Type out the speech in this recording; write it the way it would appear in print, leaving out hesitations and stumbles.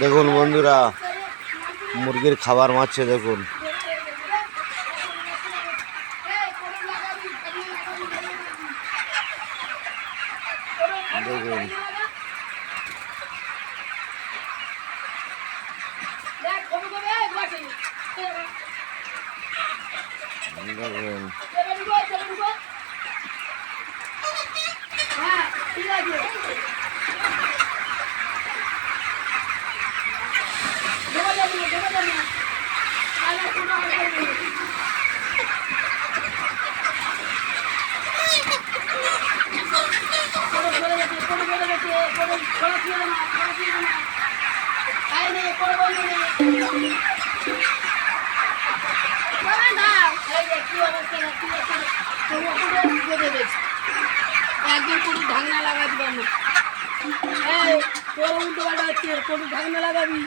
দেখুন বন্ধুরা, মুরগির খাবার মারছে দেখুন। দেখুন দেখুন একদিন কোনো ঢাকনা লাগাবি কেন? তোর উল্টো পাল্টা হচ্ছে, কোনো ঢাকনা লাগাবি।